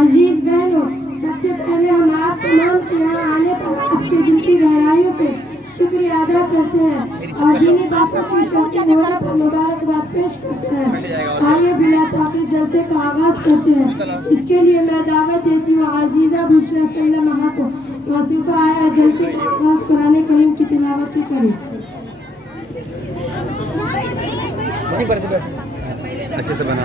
अजीज बहनों, सबसे पहले हम आप तमाम के यहाँ आने पर आपके दिल की गहराइयों से शुक्रिया अदा करते हैं और दीनी बातों की शर्तें होने पर मुबारकबाद पेश करते हैं। आइए बिना ताक़ीर जलसे का आगाज करते हैं। इसके लिए मैं दावत देती हूँ अजीज़ा बुशरा सल्लल्लाहु को वसीफ़ा आया जलसे का आगाज कुरान करीम की तिलावत से करें। अच्छे से बना।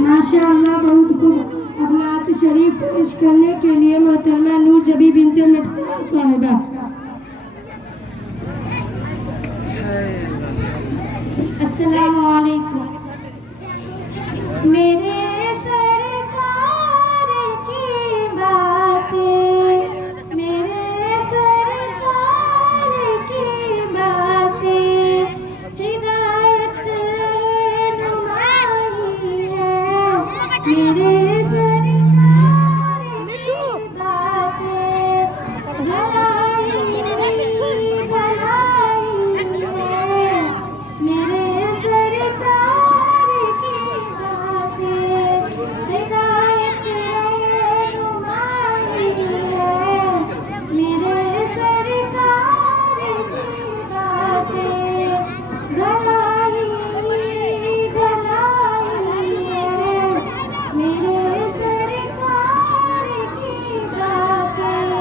माशाअल्लाह, बहुत खूब। अब नात शरीफ पेश करने के लिए मोहतरमा नूर जबी बिनते मुख्तार साहिबा। अस्सलामु अलैकुम। मेरे सरकार की बातें, मेरे सरकार की बातें हिदायत रहनुमाई है। मेरे सरकार की बातें भलाई भलाई है। मेरे सरकार की बातें हिदायत रहनुमाई है। मेरे सरकार की बातें भलाई भलाई है। मेरे सरकार की बातें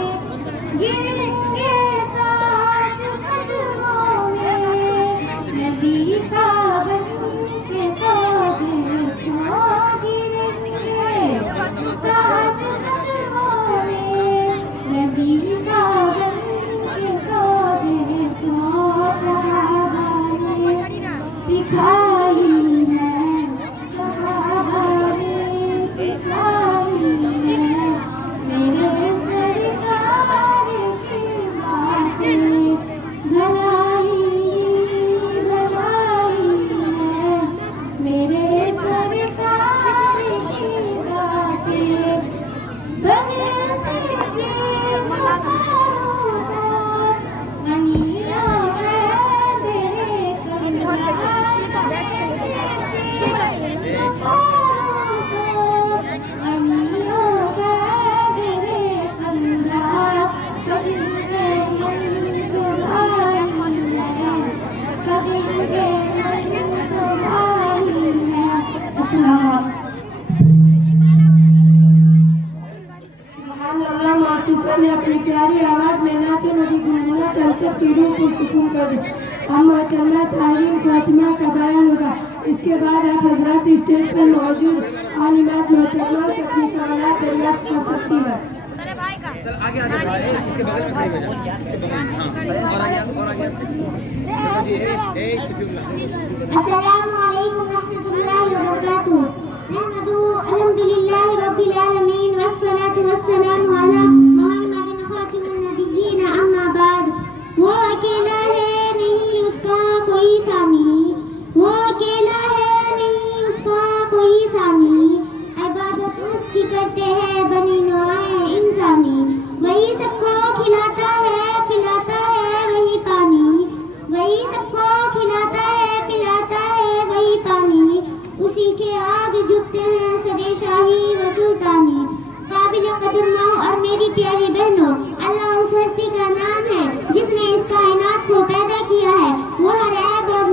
गिरेंगे ताज कदमों में नबी का बन के तो देखो गिरेंगे ताज कदमों में नबी का बन के तो देखो। सहाबा ने सिखाई है, सहाबा ने सिखाई है। मेरे सरकार की बातें भलाई भलाई है। मेरे सरकार की बातें बने सिद्दीक़ फारूक गनियों है तेरे करम। बने सिद्दीक़ फारूक गनियों है तेरे करम। फजिल्के मन तुम्हारी है, फजिल्के मन तुम्हारी है। अस्सलाम अल्लाह मासूफा ने अपनी प्यारी आवाज़ में नाते नबी गुनगुना कर सबकी रूह को सुकून कर दी। अब मोहतरमा तालीम फातिमा का बयान होगा। इसके बाद आप हजरत स्टेज पर मौजूद आलिमात मोहतरमा से अपनी सवालात दरियाफ्त कर सकती हैं। आगे आगे इसके बगल में खड़ी हो जा। इसके बगल में हां और आगे जी ए शफीउल्लाह। अस्सलामु अलैकुम रहमतुल्लाहि व बरकातुहू। नहमदुहु अल्हम्दुलिल्लाहि रब्बिल आलमीन वस्सलातु वस्सलामु अला मुहम्मदिन खातिमुन नबिय्यीन अम्मा बाद। वो अकेला है नहीं उसका कोई सानी, वो अकेला है नहीं उसका कोई सानी। इबादत उसकी करते हैं बनी नौए इंसानी। वही सबको खिलाता है पिलाता है वही पानी, वही सबको खिलाता है पिलाता है वही पानी। उसी के आगे झुकते हैं सदे शाही व सुल्तानी। काबिल कदर माँ और मेरी प्यारी बहनों, अल्लाह उस हस्ती का नाम है जिसने इस कायनात को पैदा किया है। वो हर ऐब और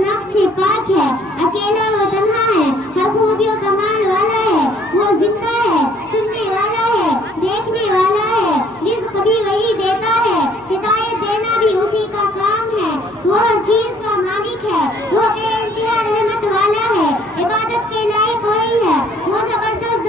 अजीज का मालिक है, वो बेइंतहा रहमत वाला है, इबादत के लायक वही है, वो जबरदस्त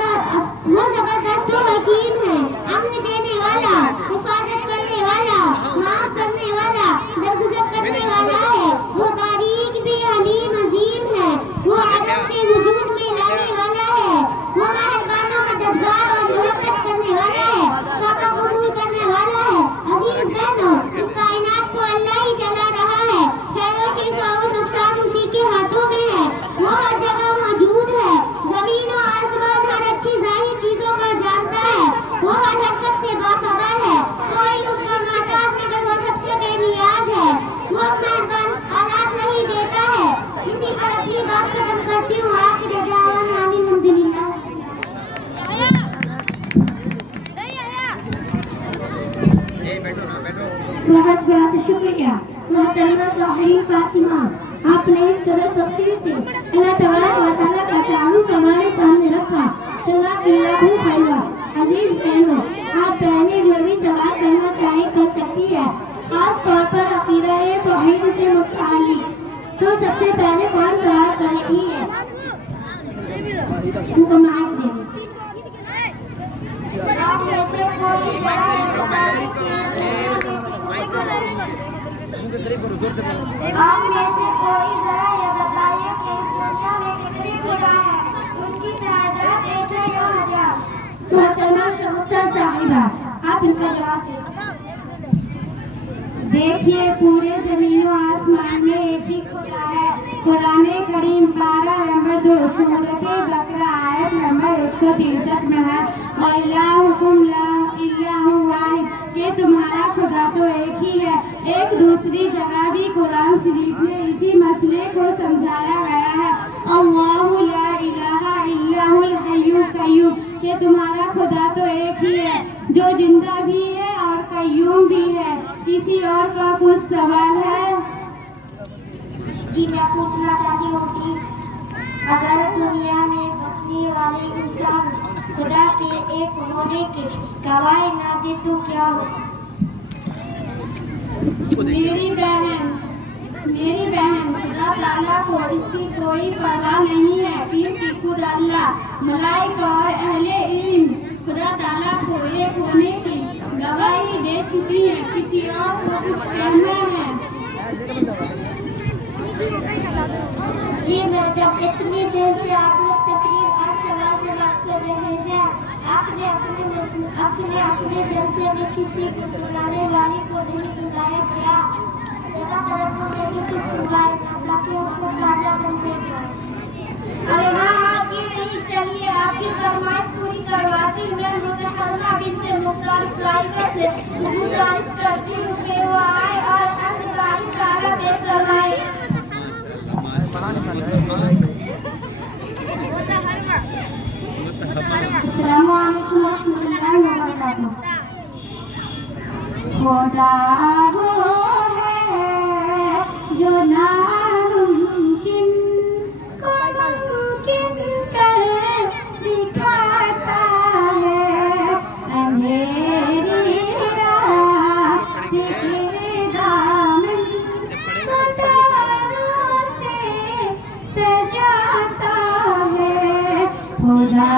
हकीम है, अमन देने वाला, हिफाजत करने वाला, माफ करने वाला, दरगुजर करने वाला है, वो बारीक भी हलीम अजीम है, वो अदम से वजूद में लाने वाला है, वो मेहरबान मददगार और मोहब्बत करने वाला है, तौबा कबूल करने वाला है। अजीज बहनों, इस कायनात को अल्लाह ही चला रहा है, खैर व शिफा और नुकसान उसी के हाथों में है, वो हर जगह मौजूद है, जमीन और आसमान हर अच्छी जाहिर चीजों को जानता है, वो हर हरकत से बाखबर है, कोई उसका मोहताज मगर वो सबसे बेनियाज है, वो मेहरबान औलाद वही देता है। इसी पर अपनी बात खत्म करती हूँ। आखिर दआवाना आमीन अल्हम्दुलिल्लाह। बहुत बहुत शुक्रिया मोहतरमा तौहीन फातिमा, आपने इस कदर तफसील से अल्लाह तबारक व तआला का तारुफ हमारे सामने रखा। जज़ाकल्लाहु खैरा। अजीज बहनों, आप बहनें जो भी सवाल करना चाहें कर सकती है, खास तौर पर अकीदा तौहीद से मुताल्लिक। तो सबसे पहले कौन सवाल कर रही है? उनको माइक दे दें। आप में से कोई जरा बताए कि आप में से कोई जरा ये बताइए कि इस दुनिया में कितनी खुदा है, उनकी तादाद 1 है या 1000? मोहतरमा शगुफ्ता साहिबा, आप इनका जवाब दें। देखिए, पूरे जमीन और आसमान में एक ही खुदा है। कुरान करीम 12 नंबर 2 सूरत बकरा आयत नंबर 163 में है, अल्लाहुकुम ला इलाहु वाहिद, कि तुम्हारा खुदा तो एक ही है। एक दूसरी जगह भी कुरान शरीफ में इसी मसले को समझाया गया है, अल्लाहु ला इलाहा इल्लाहुल हय्युल कय्यूम, कि तुम्हारा खुदा तो एक ही है जो जिंदा भी है और कय्यूम भी है। किसी और का कुछ सवाल है? जी, मैं पूछना चाहती हूँ कि अगर दुनिया में बसने वाले इंसान खुदा के एक होने के गवाही ना दे तो क्या होगा? मेरी बहन, खुदा ताला को इसकी कोई परवाह नहीं है, क्योंकि खुद अल्लाह, मलाइका और अहले इल्म खुदा ताला को एक होने की गवाही दे चुकी है। किसी और को कुछ कहना है? जी मैडम, इतनी देर से आप लोग तकरीर और सवाल जवाब कर रहे हैं, आपने अपने जलसे में किसी को बुलाने वाले को नहीं बुलाया क्या? जगह तरफ में भी कुछ सुनवाई ताकि उनको ताज़ा दम दे जाए। अरे हाँ, क्यों नहीं, चलिए आपकी फरमाइश पूरी करवाती हूँ। मैं मुतहर्रमा बिन्ते मुख्तार साहिबा से गुजारिश करती हूँ कि वो आए और अपनी बारी ताला पेश करवाए। अस्सलामु अलैकुम रहमतुल्लाहि व बरकातुहू। खुदा वो है जो नामुमकिन को मुमकिन कर दिखाता है, अंधेरी रात के दामन को तारों से सजाता है। खुदा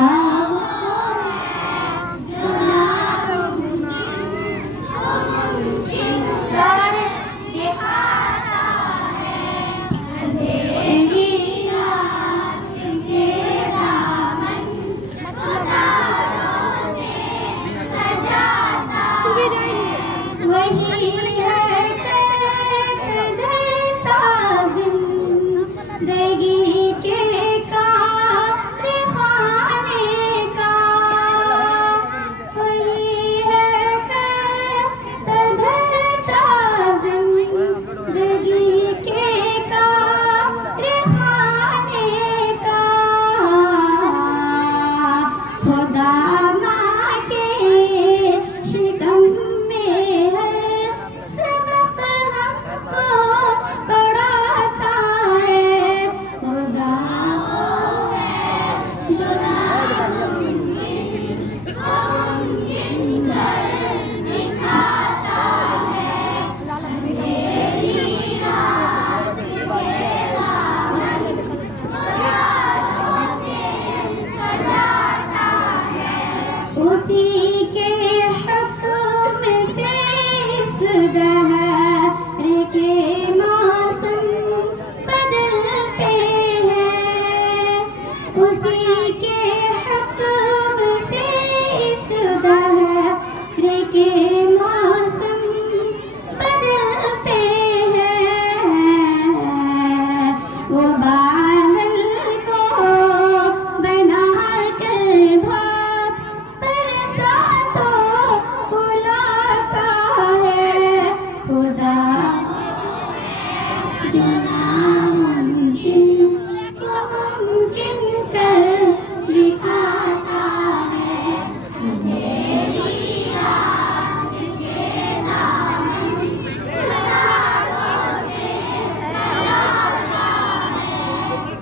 खुदा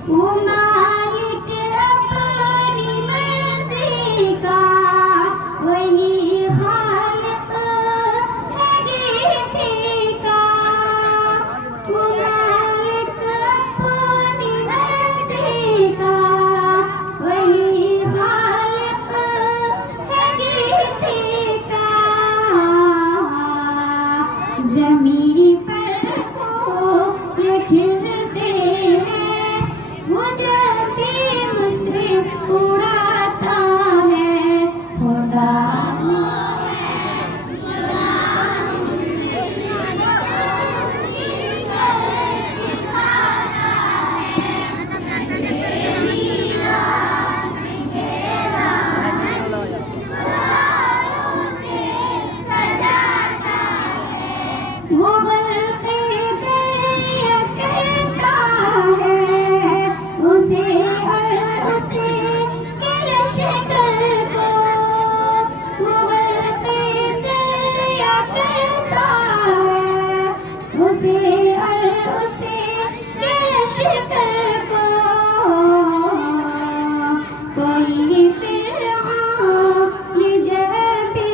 वो मालिक अपनी मर्जी का, वही खालिक है गीते का। वो मालिक अपनी मर्जी का, वही खालिक है गीते का। ज़मीन पर फूल खिलते हैं, वो जब भी मुझसे उड़ाता है। खुदा वो बरक़े दरिया कहता है उसे और उसे के लश्कर को। वो बरक़े दरिया कहता है उसे और उसे के लश्कर को। कोई फ़िरऔन जब भी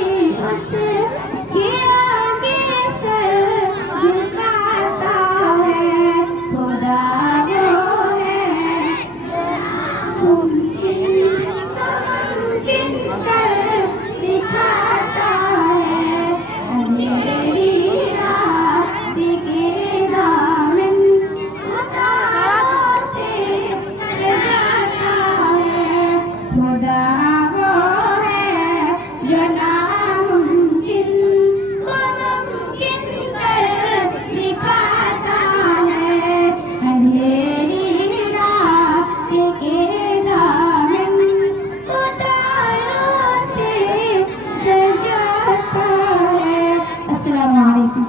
उसके आगे सर झुकाता है। खुदा वो है मुमकिन को मुमकिन कर दिखाता है। अंधेरी रात के दामन उतारों से सजाता है। खुदा वो है जो नामुमकिन को मुमकिन कर दिखाता है। अंधेरी रात के दामन उतारों से सजाता है। अस्सलामु अलैकुम।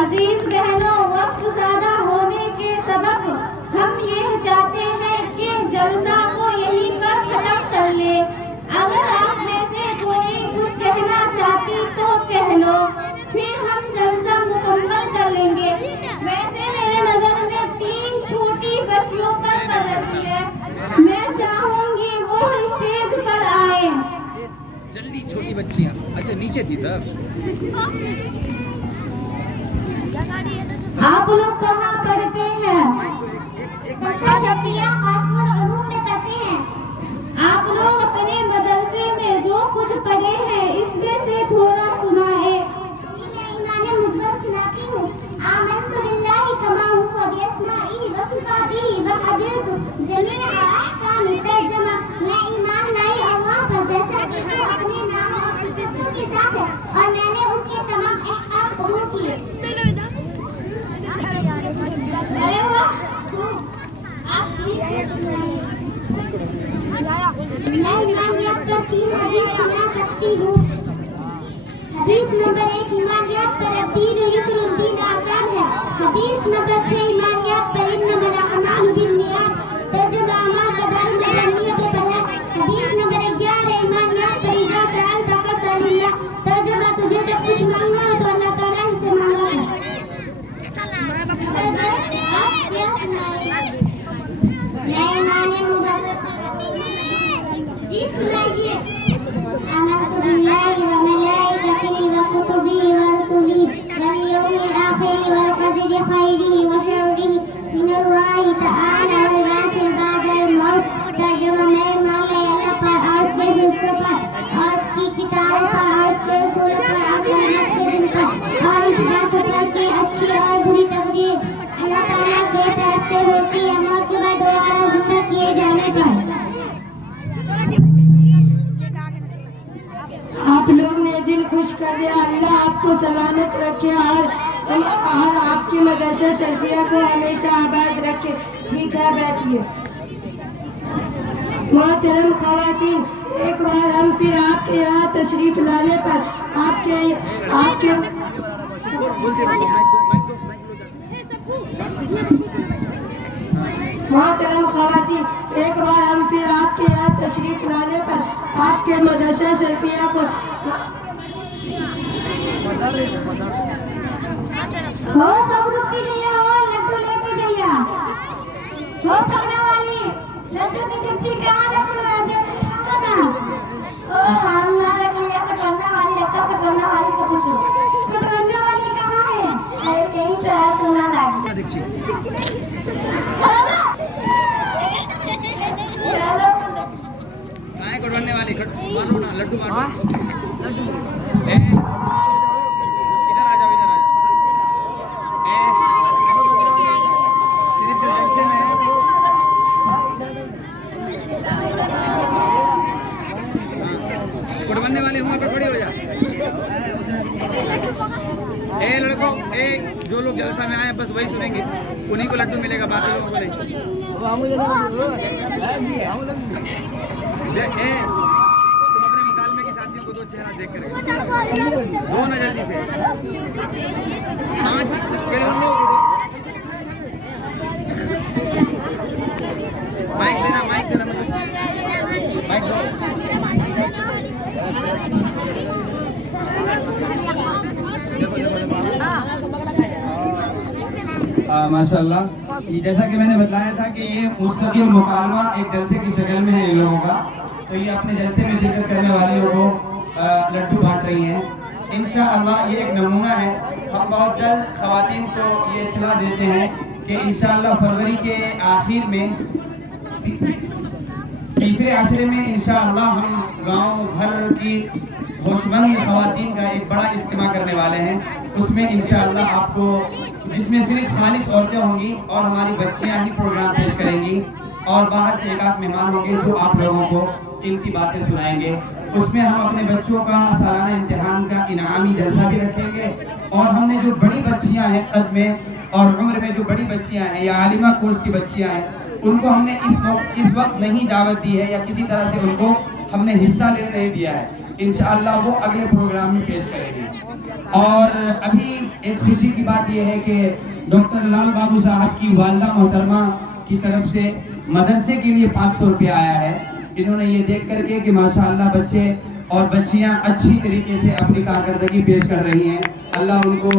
अजीज बहनों, वक्त ज़्यादा होने के सबब हम ये चाहते हैं कि जलसा को यहीं पर ख़त्म कर ले। अगर आप में से कोई कुछ कहना चाहती तो कह लो, फिर हम जलसा मुकम्मल कर लेंगे। वैसे मेरे नज़र में 3 छोटी बच्चियों पर पड़ रही है। मैं चाहूँगी वो स्टेज पर आए। जल्दी छोटी बच्चियाँ। अच्छा नीचे थी सर। आप लोग कहाँ पढ़ते हैं? शफिया कासिमुल उलूम में पढ़ते हैं। आप लोग अपने मदरसे में जो कुछ पढ़े हैं इसमें से थोड़ा सुनाए। मैं ईमान मुजबर सुनाती हूँ। आमन्तु बिल्लाहि कमा हुवा बिअस्माइहि व सिफातिहि व हबिरतु जमीअ अहकामि तर्जमा। मैं ईमान लाई अल्लाह पर जैसा कि वो अपने नामों और सिफातों के साथ है, और मैंने उसके तमाम अहकाम कबूल किए। अरे वाह, आप भी सुनाइए। मैं ईमानियत पर 3 हदीस सुना सकती हूँ। हदीस नंबर 1, ईमानियत पर दीन युस्रुद्दीन आसान है। हदीस नंबर 6, ईमानियत पर इन्नमल अमालु बिन्नियात तर्जुमा अमाल का दारुल नियत पर है। हदीस नंबर 11, ईमानियत पर इज़ा सअलता फसअलिल्लाह तर्जुमा तुझे जब कुछ मांगना हो तो अल्लाह ताला ही से मांगा है। आप क्या सुनाएंगे? मैं ईमान मुबारक जी सुनाइए। आमन्तु बिल्लाहि व मलाइकतिहि व कुतुबिहि व रुसुलिहि वल यौमिल आखिरि वल क़दरि खैरिहि व शर्रिहि मिनल्लाहि तआला वल बासिल बादल मौत। तर्जुमा मैं मान अल्लाह पर और उसके दूतों पर और उसकी किताबों पर और उसके रसूलों पर और क़यामत के दिन पर और इस बात पर कि अच्छी और बुरी तकदीर अल्लाह ताला के तरफ से होती है, मौत के बाद दोबारा जिंदा किए जाने पर। आप लोग ने दिल खुश कर दिया। अल्लाह आपको सलामत रखे और आपकी मदरसा शर्फिया को हमेशा आबाद रखे। ठीक है, बैठिए। मोहतरम ख़वातीन, एक बार हम फिर आपके यहाँ तशरीफ लाने पर आपके मोहतरम ख़वातीन, एक बार हम फिर आपके यहाँ तशरीफ लाने पर आपके मदरसा शर्फिया को हो सब रुक बच्ची कहाँ निकला जल्दी आओ ना। ओ हम ना निकली है, कटवन्ना वाली रखा, कटवन्ना वाली से पूछो। कटवन्ना वाली कहाँ है? यही पे है, सुना लागी। दीक्षित कहाँ है कटवाने वाली? मानो ना, लड्डू मानो। ए, इधर आ जाओ, इधर आ जाओ। ए, सिर्फ जलसे में कटवाने वाली वहाँ पे खड़ी हो जा। ए लड़कों, ए जो लोग जलसा में आए बस वही सुनेंगे, उन्हीं को लड्डू मिलेगा, बाकी लोगों को नहीं। तुम अपने मुकालमे के साथियों को दो चेहरा देख कर दो ना जल्दी से। पाँच माइक देना, माइक देना, माइक दो। माशाल्लाह, ये जैसा कि मैंने बताया था कि ये मुस्तकिल मुकालमा एक जलसे की शक्ल में है इन लोगों का। तो ये अपने जलसे में शिरकत करने वालियों को लड्डू बांट रही हैं। इंशाअल्लाह ये एक नमूना है। हम बहुत जल्द ख़वातीन को ये इत्तला देते हैं कि इंशाअल्लाह फरवरी के आखिर में तीसरे आशरे में इंशाअल्लाह हम गांव भर की होशमंद ख़वातीन का एक बड़ा इज्तिमा करने वाले हैं। उसमें इंशाअल्लाह आपको, जिसमें सिर्फ खालिस औरतें होंगी और हमारी बच्चियां ही प्रोग्राम पेश करेंगी और बाहर से एक आध मेहमान होंगे जो आप लोगों को कीमती बातें सुनाएंगे। उसमें हम अपने बच्चों का सालाना इम्तिहान का इनामी जलसा भी रखेंगे और हमने जो बड़ी बच्चियां हैं कद में और उम्र में, जो बड़ी बच्चियां हैं या आलिमा कोर्स की बच्चियां हैं, उनको हमने इस वक्त नहीं दावत दी है या किसी तरह से उनको हमने हिस्सा लेने नहीं दिया है। इंशाअल्लाह वो अगले प्रोग्राम में पेश करेंगे। और अभी एक खुशी की बात यह है कि डॉक्टर लाल बाबू साहब की वालदा मोहतरमा की तरफ से मदरसे के लिए 500 रुपया आया है। इन्होंने ये देख करके कि माशाअल्लाह बच्चे और बच्चियां अच्छी तरीके से अपनी कारकर्दगी पेश कर रही हैं, अल्लाह उनको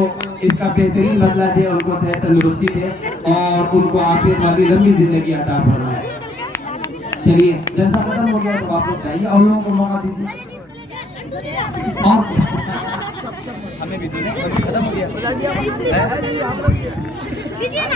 इसका बेहतरीन बदला दे, उनको सेहत तंदुरुस्ती दे और उनको आफियत वाली लंबी जिंदगी अता फरमाए। चलिए, जलसा खत्म हो गया तो आप लोग चाहिए और लोगों को मौका दीजिए। और हमें भी दीजिए, खत्म हो गया। लीजिए ना।